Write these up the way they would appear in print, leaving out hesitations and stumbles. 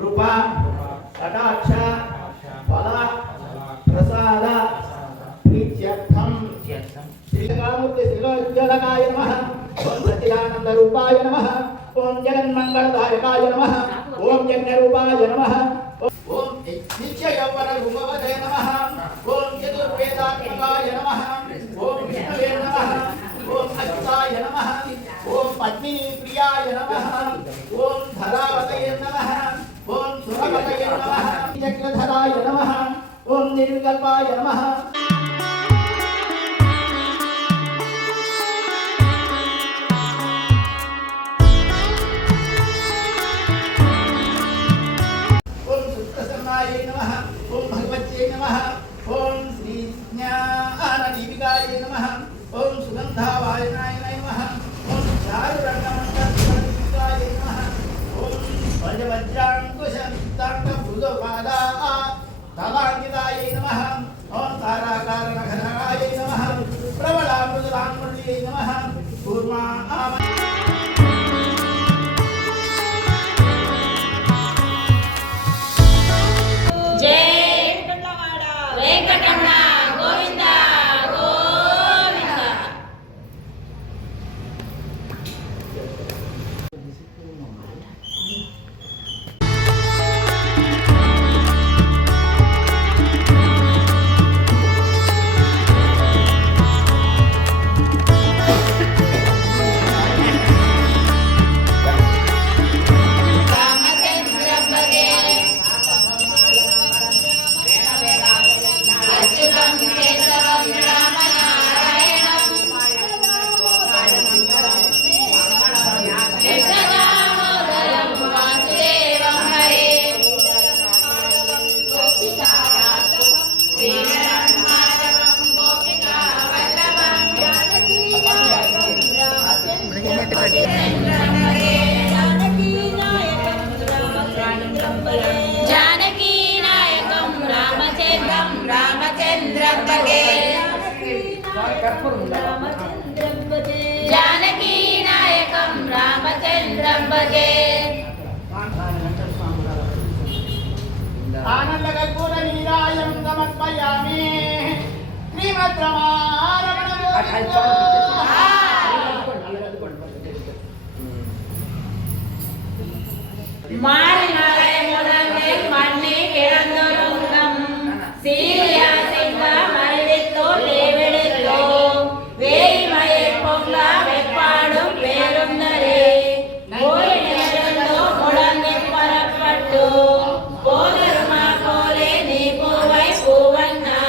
कृपा कटाक्ष फल प्रसाद प्रीत्यर्थम श्रीकामूर्ति श्रीलोज्वलकाय नमः ओम सच्चिदानंद रूपाय नमः ओम जगन्मंगलदायकाय नमः ओम यज्ञरूपाय नमः ओम नित्य यौवन रूपवते नमः ओम चतुर्वेदात्मकाय नमः ओम विष्णवे नमः ओम अच्युताय नमः ओम पद्मिनी प्रियाय नमः ओम धरावतये नमः ओम सुरवतये नमः चक्रधराय नमः ओम निर्विकल्पाय नमः ओम सुप्रसन्नाय नमः ओम भगवत्यै नमः ओम श्री ज्ञानदीपिकाय नमः ओम सुगंधावायनाय नमः ओम चारुरंगमंडलाय नमः ओम वज्रवज्रांकुशतांगभुजपादा तवांकिताय नमः ओम ताराकारणघनाय नमः प्रबलामृदुलांकुल्ये नमः कूर्मा जानकी नायकं रामचंद्रं भजे आनंदकर्पूर नीरायं समर्पयामि श्रीमद्रमारमण मारि नाराय मोदंगे मन्ने केरंदोरंगम सीरिया सिंगा मरिवित्तो लेवेडेत्तो वेई मये पोंगा वेप्पाडु वेरुंदरे ओई नेरंदो मोदंगे परपट्टु पोदरुमा कोले नी पूवै पूवन्ना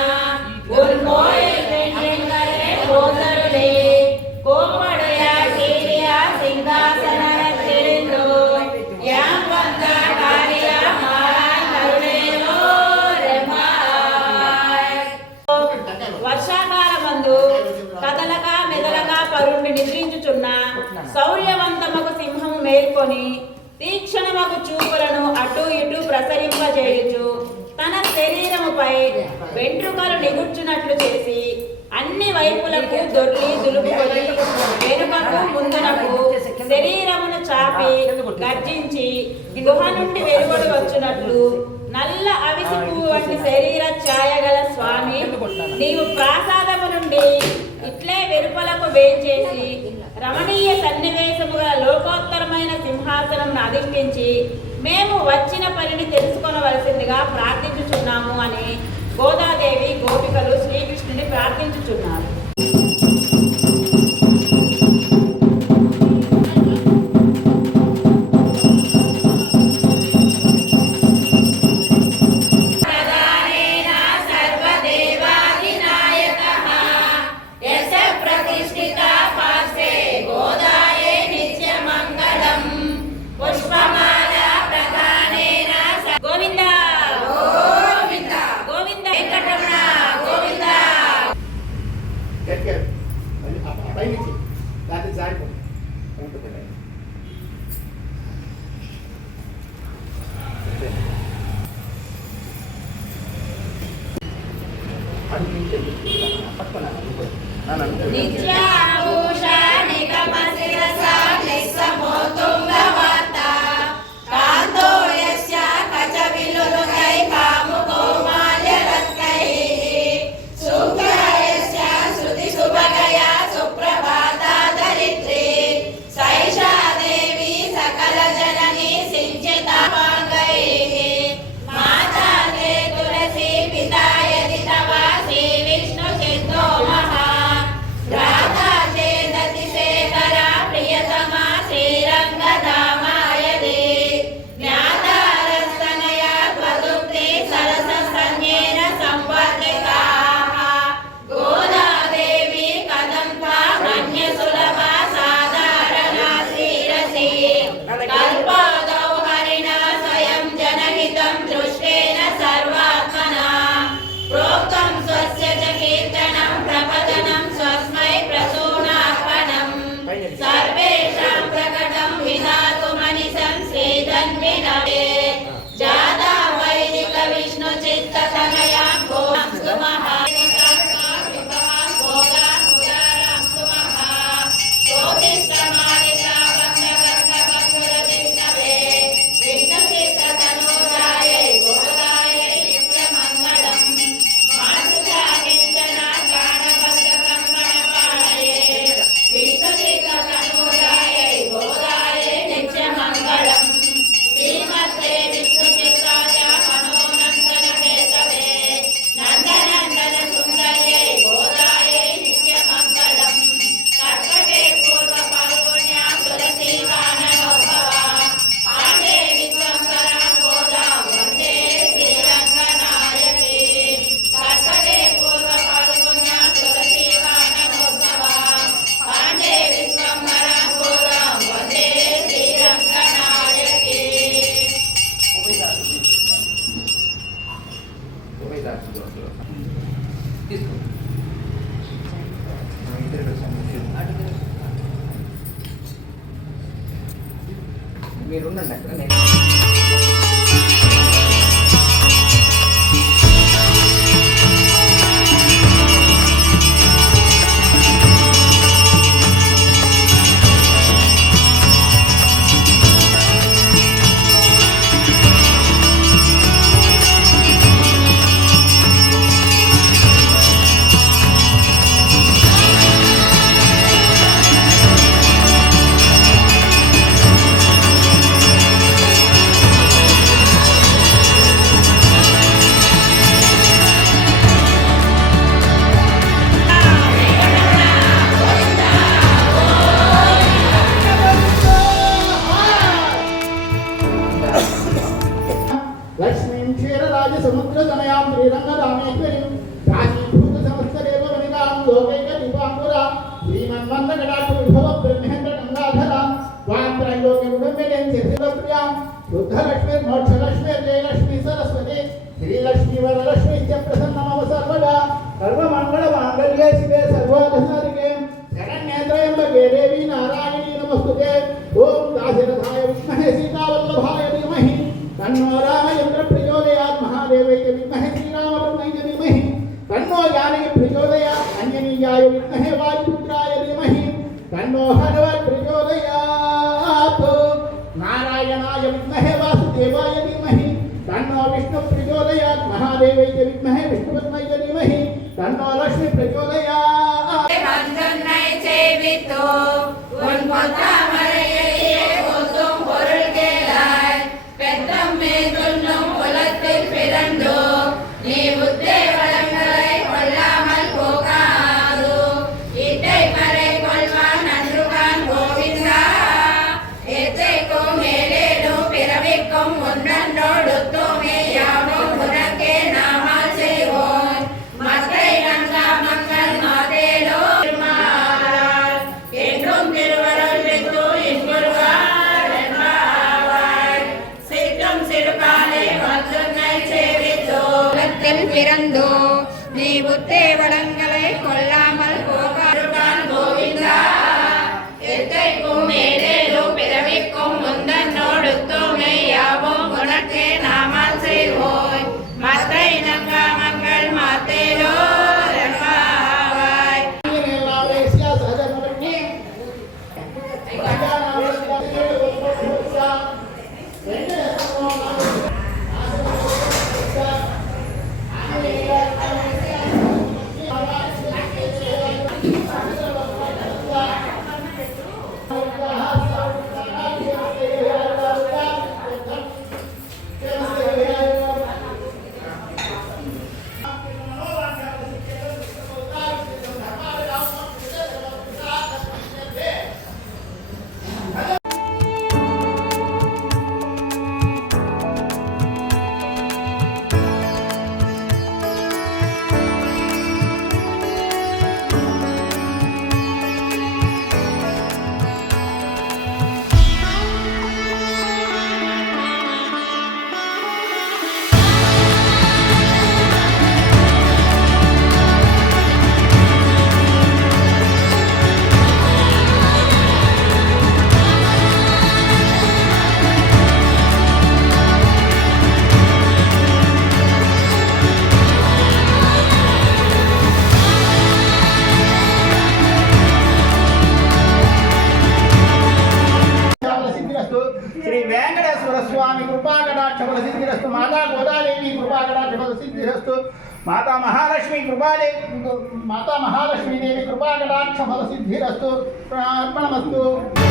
उर्मोये वेंगरे पोदरुले कोपड़या सीरिया सिंहासन रचिरिंदो यां वंदा कारिया माराय करुणेलो रेमाय వర్షాకాలమందు కదలక మెదలక పరుండి నిద్రించుచున్న శౌర్యవంతమగు సింహము మేల్కొని తీక్షణమగు చూపులను అటు ఇటు ప్రసరింపజేయుచు తన శరీరముపై వెంట్రుకలు నిగుర్చున్నట్లు చేసి అన్ని వైపులకు దొర్లి దులుపుకొని వెనుకకు ముందునకు శరీరమును చాపి గర్జించి గుహ నుండి వెలువడి వచ్చినట్లు నల్ల అవిసి పువ్వు వంటి శరీర ఛాయ గల స్వామి నీవు ప్రాసాదము నుండి ఇట్లే వెలుపలకు వేంచేసి రమణీయ సన్నివేశము గల లోకోత్తరమైన సింహాసనం అధిష్ఠించి మేము వచ్చిన పనిని తెలుసుకొనవలసిందిగా ప్రార్థించుచున్నాము అని గోదాదేవి గోపికలు శ్రీకృష్ణుని ప్రార్థించుచున్నారు. కాంతో యస్య మీరు ఉండండి అక్కడ నేను లక్ష్మీం క్షీరరాజ సముద్ర తనయాం శ్రీరంగరామేశ్వరీం రాజీభూత సమస్తదేవ వనితాం లోకైక దీపాంకురా శ్రీమన్మందకటాక్ష విభవ బ్రహ్మేంద్ర గంగాధరా వాంద్రంలోకి ఉడంబెలేం చతుర్ప్రియాం శుద్ధలక్ష్మీ మోక్షలక్ష్మీ జయలక్ష్మీ సరస్వతి శ్రీలక్ష్మీ వరలక్ష్మీ ప్రసన్నమవ సర్వదా సర్వమంగళ మాంగళ్యే శివే సర్వాధిసారికే శరణ్యేత్రయంబకే దేవీ నారాయణీ నమస్తుతే ఓం దాశరథాయ విద్మహే సీతావల్లభాయ ధీమహి तन्नो रामचंद्र प्रचोदयात् महादेवै च विद्महे श्रीरामचन्द्राय च धीमहि तन्नो जानकी प्रचोदयात् अंजनीयाय विद्महे वायुपुत्राय धीमहि तन्नो हनुमत् प्रचोदयात् नारायणाय विद्महे वासुदेवाय धीमहि तन्नो विष्णु प्रचोदयात् महादेवै च विद्महे विष्णुपत्न्यै च धीमहि तन्नो लक्ष्मी प्रचोदयात् வந்தன்னை செய்வித்தோ உன் பொத்தாமரையே ஓதும் பொருள் கேளாய் பெத்தம்மே சொல்லும் குலத்தில் பிறந்தோ நீ புத்தே வளங்களை கொள்ளாமல் போகாது இட்டை மறை கொள்வான் நன்றுகான் கோவிந்தா எத்தைக்கும் மேலேடும் பிறவிக்கும் ஒன்றொடுத்துமே யாவும் உனக்கே நாமால் செய்வோம் மத்தை நங்கா மக்கள் மாதேலோ திருமாலால் என்றும் திருவருள் வித்து இன்புறுவார் என்பாவாய் சிற்றம் சிறுகாலை வந்தன்னை சேவித்தோ குலத்தில் பிறந்தோ நீ புத்தே வளங்களை கொள்ளாமல் போகான் கோவிந்தா எத்தைக்கும் மேலேலும் பிறவிக்கும் முந்தன்னோடுத்துமே யாவும் உனக்கே நாமால் செய்வோய் மத்தை நங்கா மக்கள் மாத்தேலோ என்பாவாய் श्री वेंकटेश्वर स्वामी कृपाकटाक्षफल सिद्धिरस्तु माता गोदादेवी कृपाकटाक्षफल सिद्धिरस्तु माता महालक्ष्मी देवी कृपाकटाक्षफल सिद्धिरस्तु अर्पणमस्तु।